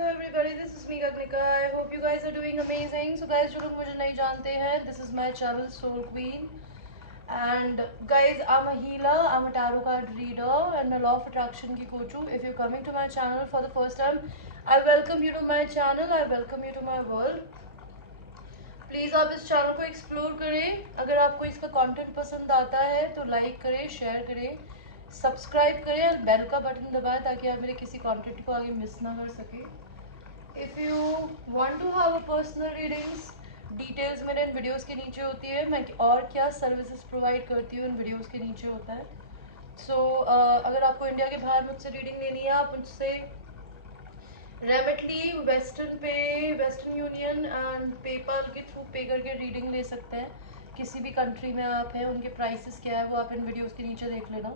Hello everybody, this is me Gagnika. I hope you guys are doing amazing. So guys, जो लोग मुझे नहीं जानते हैं, this is my channel Soul Queen. And guys, I'm a healer, I'm a tarot card reader and a law of attraction की coach हूँ. If you're coming to my channel for the first time, I welcome you to my channel. I welcome you to my world. Please आप इस channel को explore करें. अगर आपको इसका content पसंद आता है तो लाइक करें, शेयर करें, सब्सक्राइब करें और बेल का बटन दबाएं ताकि आप मेरे किसी कंटेंट को आगे मिस ना कर सकें. If you want to have a personal readings, details मेरे इन वीडियोस के नीचे होती है. मैं और क्या सर्विसेज प्रोवाइड करती हूँ इन वीडियोस के नीचे होता है. सो अगर आपको इंडिया के बाहर मुझसे रीडिंग लेनी है, आप मुझसे रेमिटली, वेस्टर्न यूनियन एंड पेपाल के थ्रू पे करके रीडिंग ले सकते हैं. किसी भी कंट्री में आप हैं, उनके प्राइसेस क्या है वो आप इन वीडियोस के नीचे देख लेना.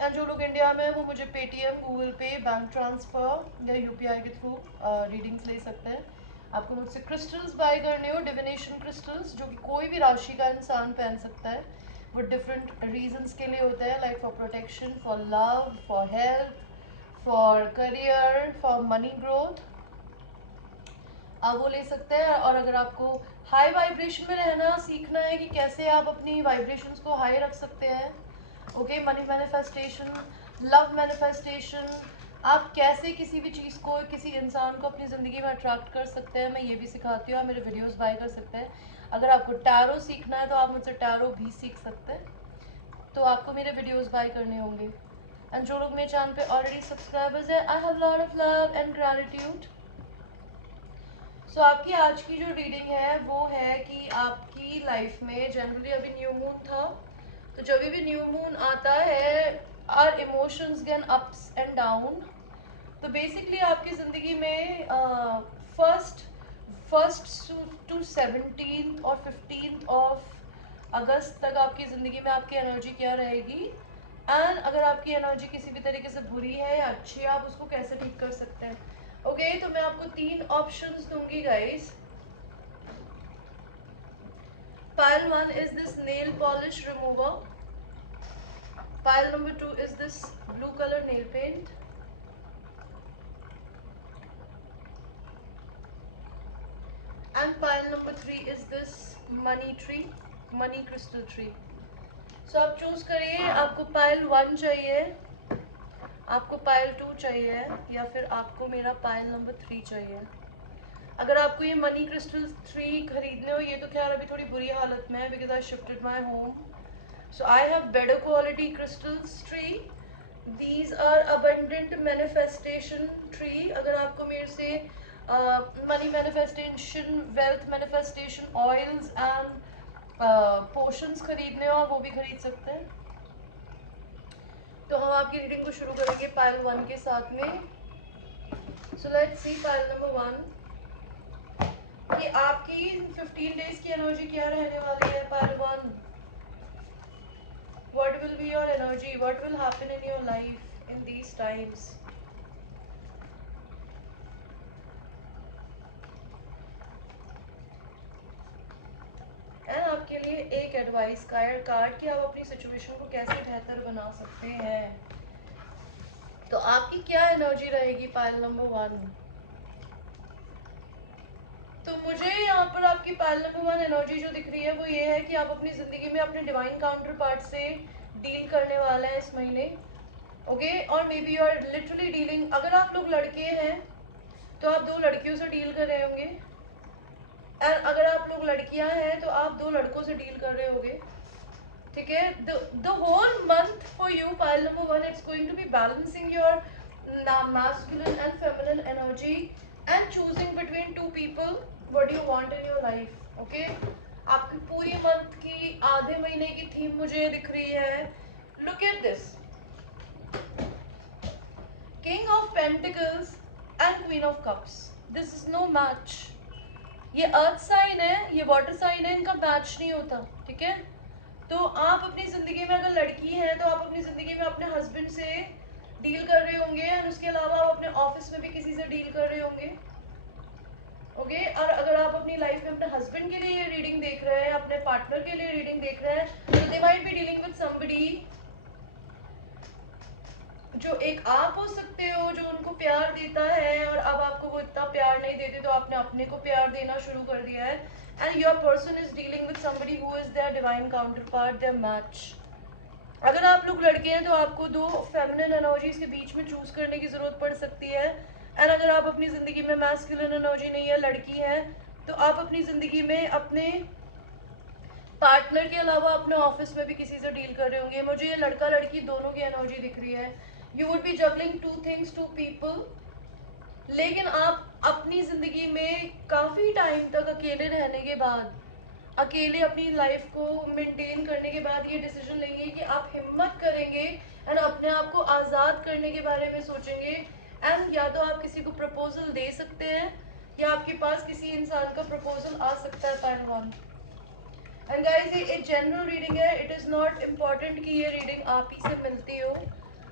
एंड जो लोग इंडिया में हैं वो मुझे पेटीएम, गूगल पे, बैंक ट्रांसफ़र या यूपीआई के थ्रू रीडिंग्स ले सकते हैं. आपको मुझसे क्रिस्टल्स बाय करने हो, डिविनेशन क्रिस्टल्स, जो कि कोई भी राशि का इंसान पहन सकता है. वो डिफरेंट रीजंस के लिए होता है, like for protection, for love, for health, for career, for money growth. आप वो ले सकते हैं. और अगर आपको हाई वाइब्रेशन में रहना सीखना है कि कैसे आप अपनी वाइब्रेशंस को हाई रख सकते हैं, okay, money manifestation, love manifestation, आप कैसे किसी भी चीज़ को, किसी इंसान को अपनी ज़िंदगी में अट्रैक्ट कर सकते हैं, मैं ये भी सिखाती हूँ. आप मेरे वीडियोस बाय कर सकते हैं. अगर आपको टैरो सीखना है तो आप मुझसे टैरो भी सीख सकते हैं. तो आपको मेरे वीडियोस बाय करने होंगे. एंड जो लोग मेरे चैनल पे ऑलरेडी सब्सक्राइबर्स है, I have lot of love and gratitude. So आपकी आज की जो रीडिंग है वो है कि आपकी लाइफ में जनरली अभी न्यू मून था, तो जब भी न्यू मून आता है are emotions gain ups and down. तो बेसिकली आपकी ज़िंदगी में फर्स्ट टू 17 और 15 ऑफ अगस्त तक आपकी ज़िंदगी में आपकी एनर्जी क्या रहेगी, एंड अगर आपकी एनर्जी किसी भी तरीके से बुरी है या अच्छी है, आप उसको कैसे ठीक कर सकते हैं. ओके, तो मैं आपको 3 ऑप्शंस दूंगी guys. Pile 1 is this nail polish remover. Pile number 2 is this blue color nail paint. And pile number 3 is this money tree, money crystal tree. So आप चूज करिए, आपको पाइल 1 चाहिए, आपको पाइल 2 चाहिए, या फिर आपको मेरा पाइल नंबर 3 चाहिए. अगर आपको ये मनी क्रिस्टल 3 खरीदने हो, ये तो खैर अभी थोड़ी बुरी हालत में है because I shifted my home. So I have better quality crystals tree. These are abundant manifestation tree. अगर आपको मेरे से money manifestation, wealth manifestation oils and potions खरीदने हो, आप वो भी खरीद सकते हैं. तो हम आपकी रीडिंग को शुरू करेंगे पाइल 1 के साथ में. So let's see pile number 1 कि आपकी 15 डेज की एनर्जी क्या रहने वाली है. Pile 1, what will be your energy, what will happen in your life in these times. And आपके लिए एक एडवाइस कार्ड कि आप अपनी सिचुएशन को कैसे बेहतर बना सकते हैं. तो आपकी क्या एनर्जी रहेगी पाइल नंबर 1. तो मुझे यहाँ पर आपकी पाइल नंबर 1 एनर्जी जो दिख रही है वो ये है कि आप अपनी ज़िंदगी में अपने डिवाइन काउंटर पार्ट से डील करने वाले हैं इस महीने. ओके, और maybe you are literally dealing, अगर आप लोग लड़के हैं तो आप 2 लड़कियों से डील कर रहे होंगे, एंड अगर आप लोग लड़कियां हैं तो आप 2 लड़कों से डील कर रहे होंगे. ठीक है, the whole month for you pile number 1 it's going to be balancing your masculine and feminine energy and choosing between 2 people what you want in your life. Okay, आपकी पूरी मंथ की आधे महीने की थीम मुझे दिख रही है. Look at this, king of pentacles and queen of cups. This is no match. ये अर्थ साइन है, ये वाटर साइन है, इनका मैच नहीं होता. ठीक है, तो आप अपनी ज़िंदगी में अगर लड़की हैं तो आप अपनी ज़िंदगी में अपने हस्बैंड से डील कर रहे होंगे, और उसके अलावा आप अपने ऑफिस में भी किसी से डील कर रहे होंगे. ओके, और अगर आप अपनी लाइफ में अपने हस्बैंड के लिए ये रीडिंग देख रहे हैं, अपने पार्टनर के लिए रीडिंग देख रहे हैं, तो they might be dealing with somebody जो एक आप हो सकते हो, जो उनको प्यार देता है और अब आपको वो इतना प्यार नहीं देते, तो आपने अपने को प्यार देना शुरू कर दिया है। And your person is dealing with somebody who is their divine counterpart, their match. अगर आप लोग लड़के हैं तो आपको दो फेमिनिन एनर्जीज के बीच में चूज करने की जरूरत पड़ सकती है। एंड अगर आप अपनी जिंदगी में मैस्कुलिन एनर्जी नहीं है, लड़की है, तो आप अपनी जिंदगी में अपने पार्टनर के अलावा अपने ऑफिस में भी किसी से डील कर रहे होंगे। मुझे ये लड़का लड़की दोनों की एनर्जी दिख रही है। You would be juggling two things, two people. लेकिन आप अपनी जिंदगी में काफी टाइम तक अकेले रहने के बाद, अकेले अपनी लाइफ को मेंटेन करने के बाद ये डिसीजन लेंगे कि आप हिम्मत करेंगे एंड अपने आप को आज़ाद करने के बारे में सोचेंगे। एंड या तो आप किसी को प्रपोजल दे सकते हैं या आपके पास किसी इंसान का प्रपोजल आ सकता है पाइल वन। एंड गाइस, ये एक जनरल रीडिंग है, इट इज़ नॉट इम्पॉर्टेंट कि ये रीडिंग आप ही से मिलती हो।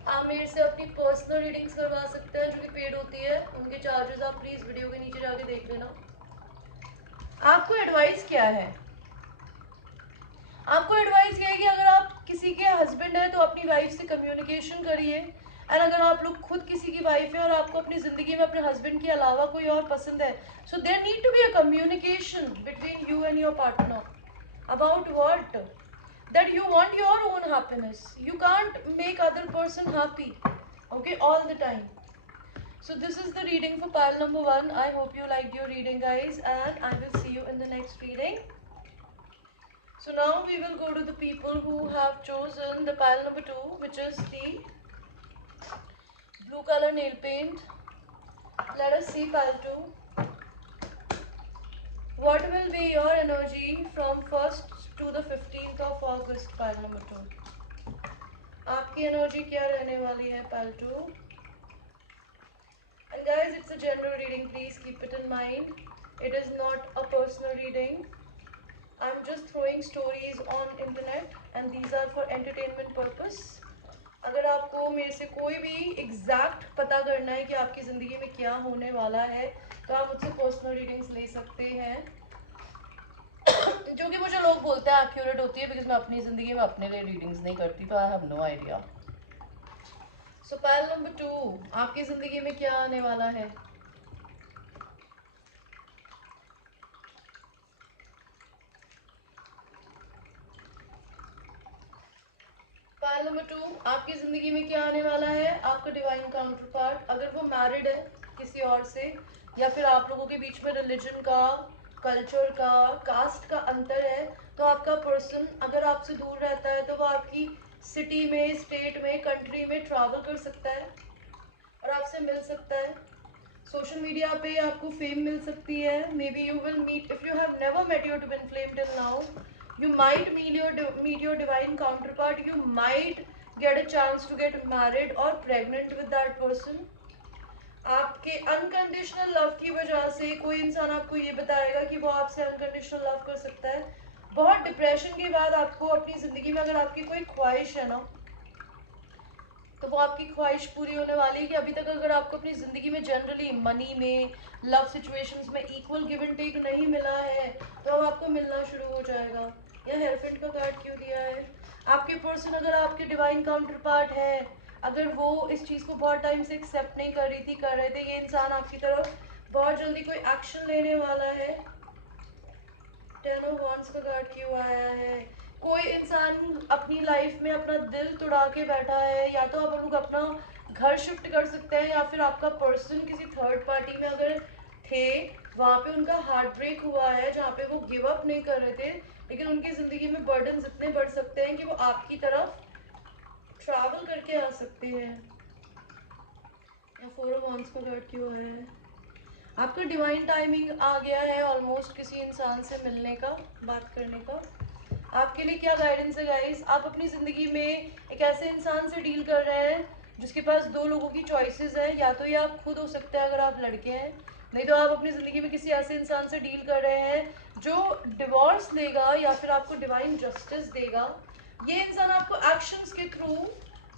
आप मेरे से अपनी पर्सनल रीडिंग्स करवा सकते हैं जो कि पेड होती है। उनके चार्जेस आप प्लीज़ वीडियो के नीचे जाके देख लेना। आपको एडवाइस क्या है? आपको एडवाइस ये है कि अगर आप किसी के हस्बैंड है तो अपनी वाइफ से कम्युनिकेशन करिए। एंड अगर आप लोग खुद किसी की वाइफ है और आपको अपनी ज़िंदगी में अपने हस्बैंड के अलावा कोई और पसंद है, so there need to be a communication between you and your partner about what that you want your own happiness. You can't make other person happy, okay, all the time. So this is the reading for pile number 1. I hope you liked your reading, guys, and I will see you in the next reading. So now we will go to the people who have chosen the pile number 2, which is the blue color nail paint. Let us see pile 2. What will be your energy from 1st to the 15th of August, pile number 2? आपकी energy क्या रहने वाली है pile 2? And guys, it's a general reading, please keep it in mind. It is not a personal reading. I'm just throwing stories on internet and these are for entertainment purpose. अगर आपको मेरे से कोई भी एग्जैक्ट पता करना है कि आपकी ज़िंदगी में क्या होने वाला है, तो आप मुझसे पर्सनल रीडिंग्स ले सकते हैं, जो कि मुझे लोग बोलते हैं एक्यूरेट होती है, बिकॉज मैं अपनी ज़िंदगी में अपने लिए रीडिंग्स नहीं करती, तो I have no idea. So pile number 2, आपकी ज़िंदगी में क्या आने वाला है? पाइल नंबर 2, आपकी ज़िंदगी में क्या आने वाला है? आपका डिवाइन काउंटर पार्ट, अगर वो मैरिड है किसी और से, या फिर आप लोगों के बीच में रिलीजन का, कल्चर का, कास्ट का अंतर है, तो आपका पर्सन अगर आपसे दूर रहता है तो वो आपकी सिटी में, स्टेट में, कंट्री में ट्रैवल कर सकता है और आपसे मिल सकता है। सोशल मीडिया पे आपको फेम मिल सकती है। Maybe you will meet, if you have never met your twin flame till now, you might meet your divine counterpart. You might get a chance to get married or pregnant with that person. आपके unconditional love की वजह से कोई इंसान आपको ये बताएगा कि वो आपसे अनकंडीशनल लव कर सकता है। बहुत डिप्रेशन के बाद आपको अपनी ज़िंदगी में अगर आपकी कोई ख्वाहिश है ना, तो वो आपकी ख्वाहिश पूरी होने वाली है। कि अभी तक अगर आपको अपनी ज़िंदगी में जनरली मनी में, लव सिचुएशंस में इक्वल गिव एंड टेक नहीं मिला है, तो अब आपको मिलना शुरू हो जाएगा। यह हेल्फेंट का कार्ड क्यों दिया है? आपके पर्सन अगर आपके डिवाइन काउंटर पार्ट है, अगर वो इस चीज़ को बहुत टाइम से एक्सेप्ट नहीं कर रही थी, कर रहे थे, ये इंसान आपकी तरफ बहुत जल्दी कोई एक्शन लेने वाला है। 10 ऑफ वांड्स का कार्ड क्यों आया है? कोई इंसान अपनी लाइफ में अपना दिल तुड़ा के बैठा है, या तो आप लोग अपना घर शिफ्ट कर सकते हैं, या फिर आपका पर्सन किसी थर्ड पार्टी में अगर थे, वहाँ पे उनका हार्ट ब्रेक हुआ है, जहाँ पे वो गिव अप नहीं कर रहे थे, लेकिन उनकी ज़िंदगी में बर्डन इतने बढ़ सकते हैं कि वो आपकी तरफ ट्रैवल करके आ सकते हैं। या 4 ऑफ वांड्स का कार्ड क्यों आया है? आपका डिवाइन टाइमिंग आ गया है ऑलमोस्ट किसी इंसान से मिलने का, बात करने का। आपके लिए क्या गाइडेंस है गाइस? आप अपनी ज़िंदगी में एक ऐसे इंसान से डील कर रहे हैं जिसके पास 2 लोगों की चॉइसेस है, या तो ये आप खुद हो सकते हैं अगर आप लड़के हैं, नहीं तो आप अपनी ज़िंदगी में किसी ऐसे इंसान से डील कर रहे हैं जो डिवोर्स देगा या फिर आपको डिवाइन जस्टिस देगा। ये इंसान आपको एक्शंस के थ्रू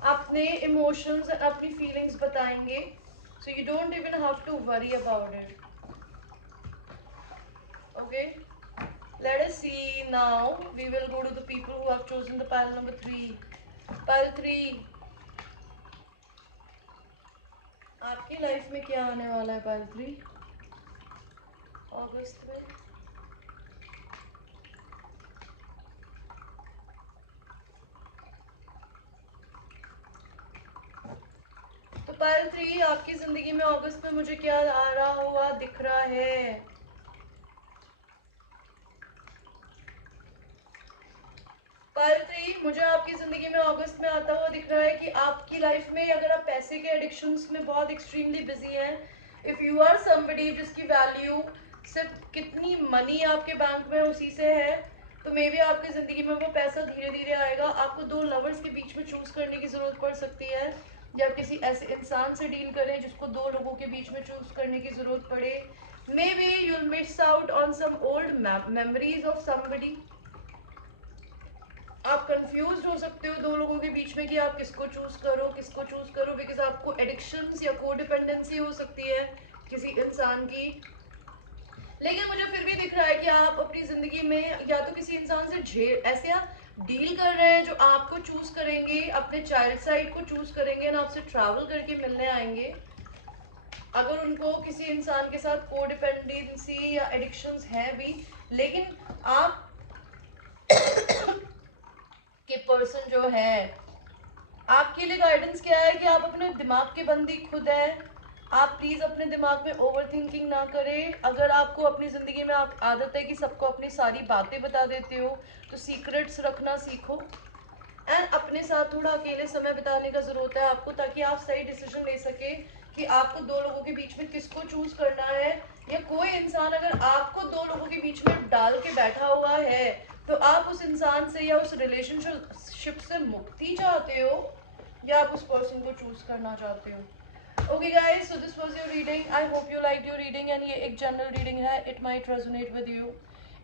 अपने इमोशंस, अपनी फीलिंग्स बताएंगे, so you don't even have to worry about it. Okay, let us see now. We will go to the people who have chosen the pile number 3. Pile 3, आपकी life में क्या आने वाला है पायल 3 अगस्त में? तो पायल 3 आपकी जिंदगी में अगस्त में मुझे क्या आ रहा हुआ दिख रहा है? पायल 3 मुझे आपकी जिंदगी में अगस्त में आता हुआ दिख रहा है कि आपकी लाइफ में अगर आप पैसे के एडिक्शंस में बहुत एक्सट्रीमली बिजी हैं, इफ यू आर समबडी जिसकी वैल्यू सिर्फ कितनी मनी आपके बैंक में उसी से है, तो मे बी आपकी जिंदगी में वो पैसा धीरे धीरे आएगा। आपको दो लवर्स के बीच में चूज करने की जरूरत पड़ सकती है, या किसी ऐसे इंसान से डील करें जिसको दो लोगों के बीच में चूज करने की जरूरत पड़े। Maybe you'll miss out on some old memories of somebody. आप कंफ्यूज हो सकते हो दो लोगों के बीच में कि आप किसको चूज करो, बिकॉज आपको एडिक्शंस या कोडिपेंडेंसी हो सकती है किसी इंसान की। लेकिन मुझे फिर भी दिख रहा है कि आप अपनी जिंदगी में या तो किसी इंसान से ऐसे आप डील कर रहे हैं जो आपको चूज करेंगे, अपने चाइल्ड साइड को चूज करेंगे ना, आपसे ट्रैवल करके मिलने आएंगे। अगर उनको किसी इंसान के साथ कोडिपेंडेंसी या एडिक्शंस है भी, लेकिन आप के पर्सन जो है, आपके लिए गाइडेंस क्या है कि आप अपने दिमाग के बंदी खुद हैं। आप प्लीज अपने दिमाग में ओवर थिंकिंग ना करें। अगर आपको अपनी जिंदगी में आप आदत है कि सबको अपनी सारी बातें बता देते हो, तो सीक्रेट्स रखना सीखो। एंड अपने साथ थोड़ा अकेले समय बिताने का जरूरत है आपको, ताकि आप सही डिसीजन ले सके कि आपको दो लोगों के बीच में किसको चूज करना है। या कोई इंसान अगर आपको दो लोगों के बीच में डाल के बैठा हुआ है, तो आप उस इंसान से या उस रिलेशनशिप से मुक्ति चाहते हो, या आप उस पर्सन को चूज करना चाहते हो। Okay guys, so this was your reading. I hope you like your reading. And ये एक जनरल रीडिंग है, it might resonate with you,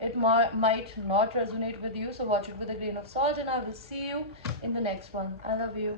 it might not resonate with you, so watch it with a grain of salt, and I will see you in the next one. I love you.